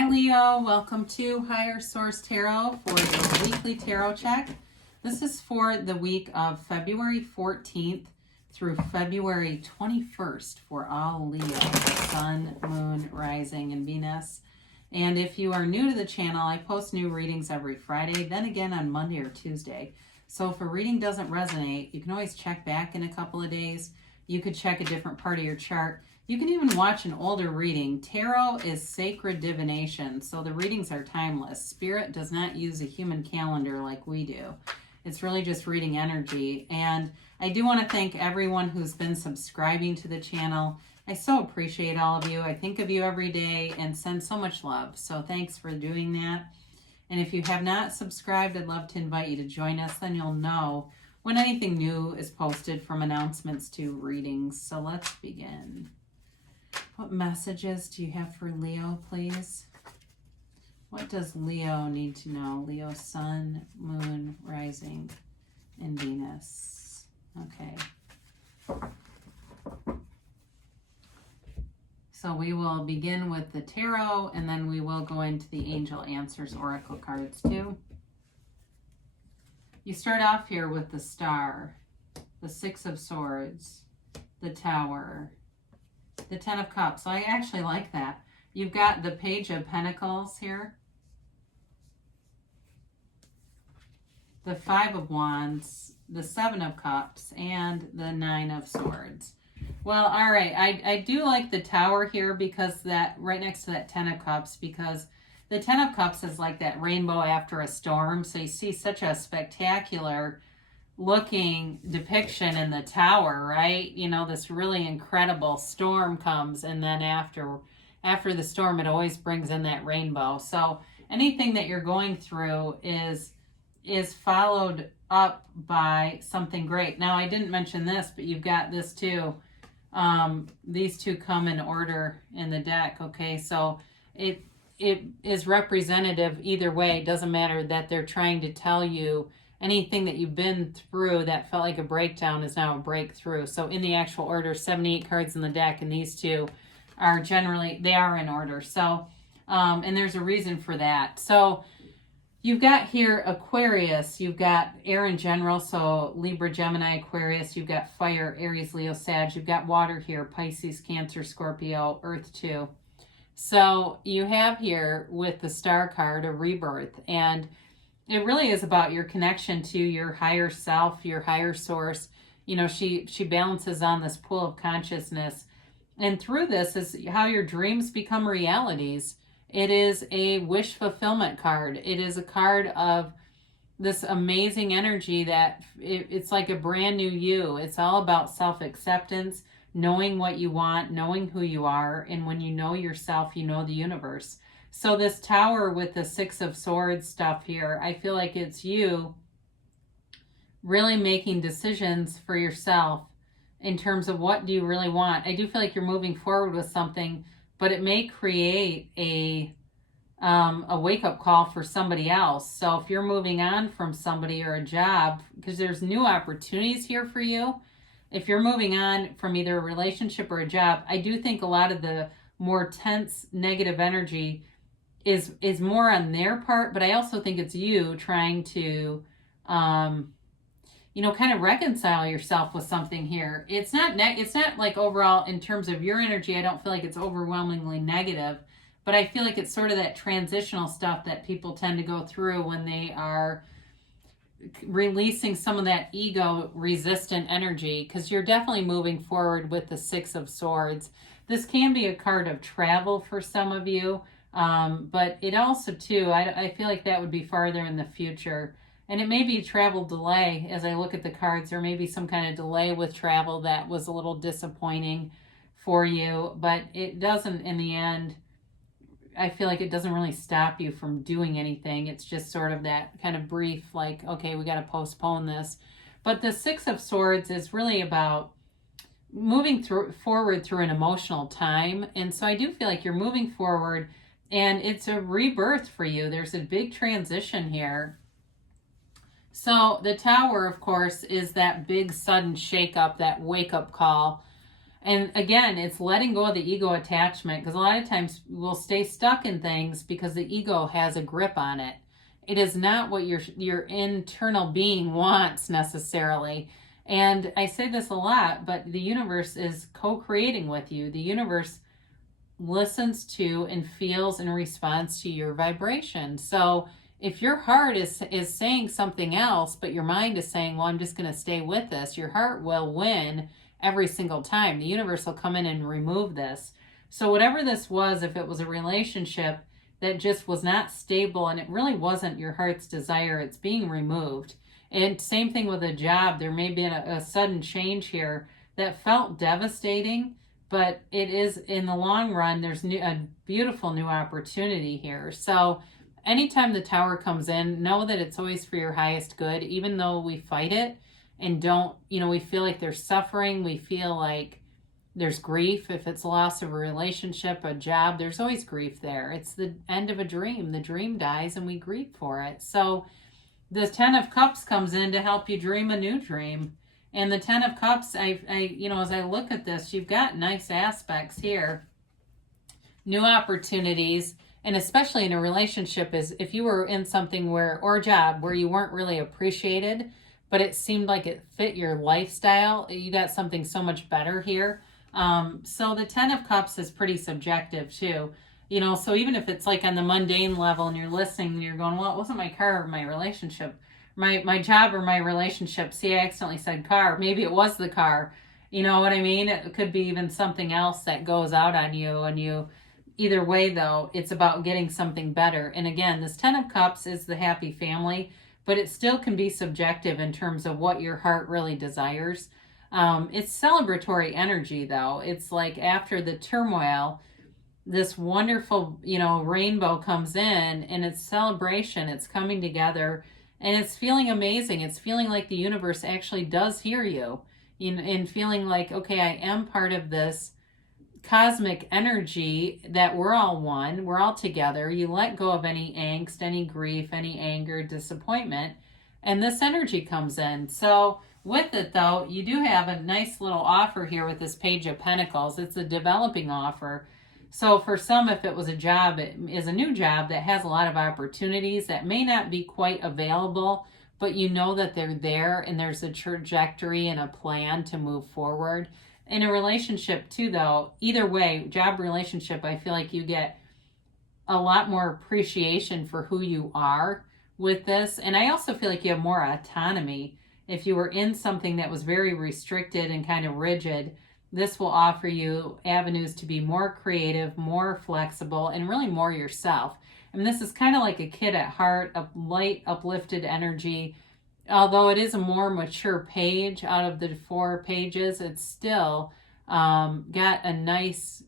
Hi Leo, welcome to Higher Source Tarot for your weekly tarot check. This is for the week of February 14th through February 21st for all Leo, Sun, Moon, Rising, and Venus. And if you are new to the channel, I post new readings every Friday, then again on Monday or Tuesday. So if a reading doesn't resonate, you can always check back in a couple of days. You could check a different part of your chart. You can even watch an older reading. Tarot is sacred divination, so the readings are timeless. Spirit does not use a human calendar like we do. It's really just reading energy. And I do want to thank everyone who's been subscribing to the channel. I so appreciate all of you. I think of you every day and send so much love. So thanks for doing that. And if you have not subscribed, I'd love to invite you to join us. Then you'll know when anything new is posted, from announcements to readings. So let's begin. What messages do you have for Leo, please? What does Leo need to know? Leo, Sun, Moon, Rising, and Venus. Okay. So we will begin with the tarot, and then we will go into the Angel Answers Oracle cards too. You start off here with the Star, the Six of Swords, the Tower, the Ten of Cups. So I actually like that. You've got the Page of Pentacles here, the Five of Wands, the Seven of Cups, and the Nine of Swords. Well, all right. I do like the Tower here because that right next to that Ten of Cups, because the Ten of Cups is like that rainbow after a storm. So you see such a spectacular looking depiction in the Tower, right? You know, this really incredible storm comes, and then after the storm, it always brings in that rainbow. So anything that you're going through is followed up by something great. Now, I didn't mention this, but you've got this too. These two come in order in the deck, okay? So it is representative either way. It doesn't matter that they're trying to tell you anything that you've been through that felt like a breakdown is now a breakthrough. So in the actual order, 78 cards in the deck, and these two are generally, they are in order. So, and there's a reason for that. So you've got here Aquarius, you've got air in general, so Libra, Gemini, Aquarius, you've got fire, Aries, Leo, Sag, you've got water here, Pisces, Cancer, Scorpio, Earth too. So you have here with the Star card a rebirth, and it really is about your connection to your higher self, your higher source. You know, she balances on this pool of consciousness, and through this is how your dreams become realities. It is a wish fulfillment card. It is a card of this amazing energy that it's like a brand new you. It's all about self-acceptance, knowing what you want, knowing who you are, and when you know yourself, you know the universe. So this Tower with the Six of Swords stuff here, I feel like it's you really making decisions for yourself in terms of what do you really want. I do feel like you're moving forward with something, but it may create a wake-up call for somebody else. So if you're moving on from somebody or a job, because there's new opportunities here for you, if you're moving on from either a relationship or a job, I do think a lot of the more tense negative energy is more on their part, but I also think it's you trying to kind of reconcile yourself with something here. It's not like overall in terms of your energy, I don't feel like it's overwhelmingly negative, but I feel like it's sort of that transitional stuff that people tend to go through when they are releasing some of that ego resistant energy, because you're definitely moving forward with the Six of Swords. This can be a card of travel for some of you, but it also too, I feel like that would be farther in the future. And it may be a travel delay. As I look at the cards, there may be some kind of delay with travel that was a little disappointing for you, but it doesn't, in the end, I feel like it doesn't really stop you from doing anything. It's just sort of that kind of brief, like, okay, we got to postpone this. But the Six of Swords is really about moving forward through an emotional time. And so I do feel like you're moving forward, and it's a rebirth for you. There's a big transition here. So the Tower, of course, is that big sudden shakeup, that wake-up call. And again, it's letting go of the ego attachment, because a lot of times we'll stay stuck in things because the ego has a grip on it. It is not what your internal being wants necessarily. And I say this a lot, but the universe is co-creating with you. The universe listens to and feels in response to your vibration. So if your heart is saying something else, but your mind is saying, well, I'm just going to stay with this, your heart will win every single time. The universe will come in and remove this. So whatever this was, if it was a relationship that just was not stable and it really wasn't your heart's desire, it's being removed. And same thing with a job. There may be a sudden change here that felt devastating, but it is, in the long run, there's a beautiful new opportunity here. So anytime the Tower comes in, know that it's always for your highest good, even though we fight it and don't, we feel like there's suffering, we feel like there's grief. If it's loss of a relationship, a job, there's always grief there. It's the end of a dream. The dream dies and we grieve for it. So the Ten of Cups comes in to help you dream a new dream. And the Ten of Cups, as I look at this, you've got nice aspects here. New opportunities, and especially in a relationship, is if you were in something or a job where you weren't really appreciated, but it seemed like it fit your lifestyle, you got something so much better here. So the Ten of Cups is pretty subjective too. So even if it's like on the mundane level and you're listening and you're going, well, it wasn't my car or my relationship, my job or my relationship. See, I accidentally said car. Maybe it was the car. You know what I mean? It could be even something else that goes out on you. And either way though, it's about getting something better. And again, this Ten of Cups is the happy family, but it still can be subjective in terms of what your heart really desires. It's celebratory energy though. It's like after the turmoil, this wonderful, rainbow comes in and it's celebration. It's coming together and it's feeling amazing. It's feeling like the universe actually does hear you, and feeling like, okay, I am part of this cosmic energy, that we're all one, we're all together. You let go of any angst, any grief, any anger, disappointment, and this energy comes in. So with it though, you do have a nice little offer here with this Page of Pentacles. It's a developing offer. So for some, if it was a job, it is a new job that has a lot of opportunities that may not be quite available, but you know that they're there and there's a trajectory and a plan to move forward. In a relationship too though, either way, job, relationship, I feel like you get a lot more appreciation for who you are with this. And I also feel like you have more autonomy. If you were in something that was very restricted and kind of rigid, this will offer you avenues to be more creative, more flexible, and really more yourself. And this is kind of like a kid at heart, a light, uplifted energy. Although it is a more mature page out of the 4 pages, it's still got a nice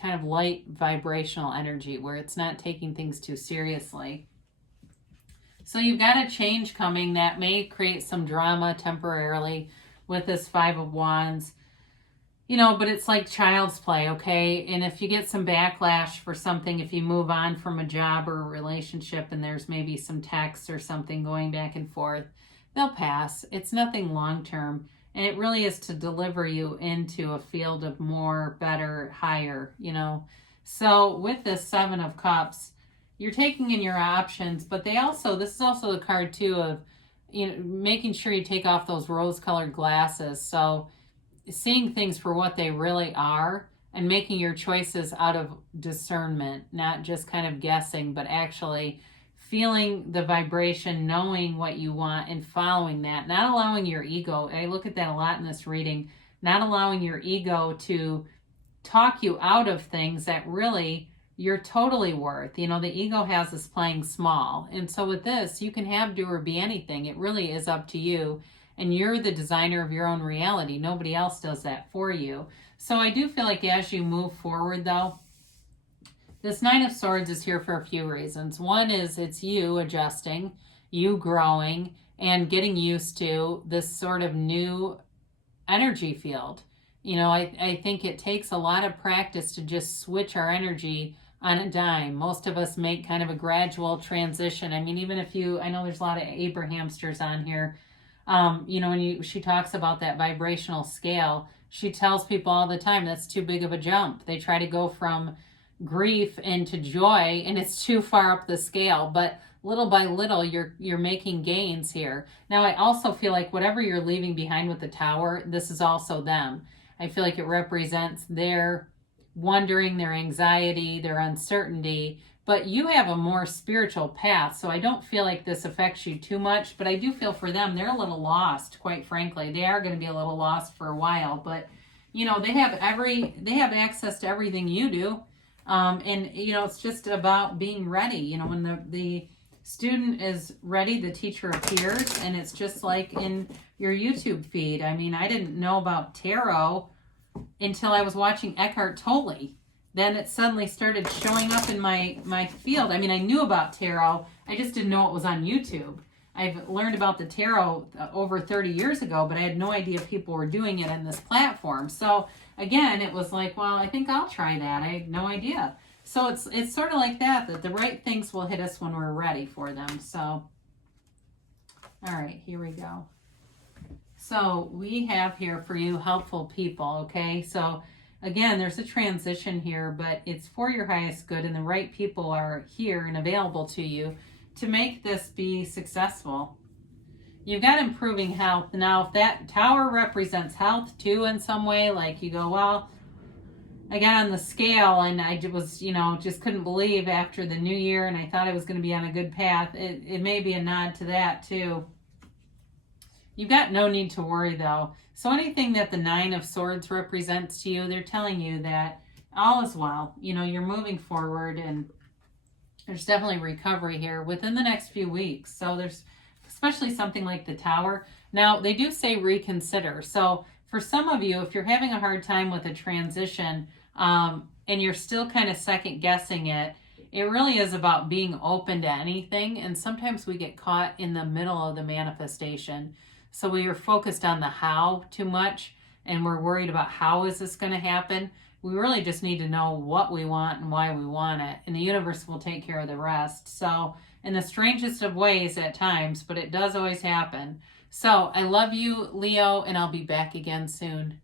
kind of light vibrational energy where it's not taking things too seriously. So you've got a change coming that may create some drama temporarily with this 5 of Wands. But it's like child's play, okay? And if you get some backlash for something, if you move on from a job or a relationship and there's maybe some texts or something going back and forth, they'll pass. It's nothing long-term. And it really is to deliver you into a field of more, better, higher, So with this 7 of Cups, you're taking in your options, but this is also the card too of, making sure you take off those rose-colored glasses. So seeing things for what they really are and making your choices out of discernment, not just kind of guessing, but actually feeling the vibration, knowing what you want and following that, not allowing your ego. I look at that a lot in this reading, not allowing your ego to talk you out of things that really you're totally worth. The ego has us playing small. And so with this, you can have, do, or be anything. It really is up to you. And you're the designer of your own reality. Nobody else does that for you. So I do feel like as you move forward, though, this 9 of Swords is here for a few reasons. One is it's you adjusting, you growing, and getting used to this sort of new energy field. I think it takes a lot of practice to just switch our energy on a dime. Most of us make kind of a gradual transition. I mean, even if I know there's a lot of Abrahamsters on here. When she talks about that vibrational scale, She tells people all the time that's too big of a jump. They try to go from grief into joy, and it's too far up the scale. But little by little, you're making gains here. Now, I also feel like whatever you're leaving behind with the Tower, this is also them. I feel like it represents their wondering, their anxiety, their uncertainty. But you have a more spiritual path, so I don't feel like this affects you too much. But I do feel for them, they're a little lost, quite frankly. They are going to be a little lost for a while, but you know, they have access to everything you do. And you know, it's just about being ready. You know, when the student is ready, the teacher appears, and it's just like in your YouTube feed. I mean, I didn't know about tarot until I was watching Eckhart Tolle. Then it suddenly started showing up in my field. I mean, I knew about tarot, I just didn't know it was on YouTube. I've learned about the tarot over 30 years ago, but I had no idea people were doing it in this platform. So again, it was like, well, I think I'll try that. I had no idea. So it's sort of like that the right things will hit us when we're ready for them. So, all right, here we go. So we have here for you helpful people, okay? So again, there's a transition here, but it's for your highest good, and the right people are here and available to you to make this be successful. You've got improving health. Now, if that Tower represents health too in some way, like you go, well, I got on the scale and I was, you know, just couldn't believe after the new year, and I thought I was going to be on a good path. It may be a nod to that too. You've got no need to worry though. So anything that the Nine of Swords represents to you, they're telling you that all is well. You know, you're moving forward, and there's definitely recovery here within the next few weeks. So there's especially something like the Tower. Now, they do say reconsider. So for some of you, if you're having a hard time with a transition and you're still kind of second guessing it, it really is about being open to anything. And sometimes we get caught in the middle of the manifestation. So we are focused on the how too much, and we're worried about how is this going to happen. We really just need to know what we want and why we want it, and the universe will take care of the rest. So in the strangest of ways at times, but it does always happen. So I love you, Leo, and I'll be back again soon.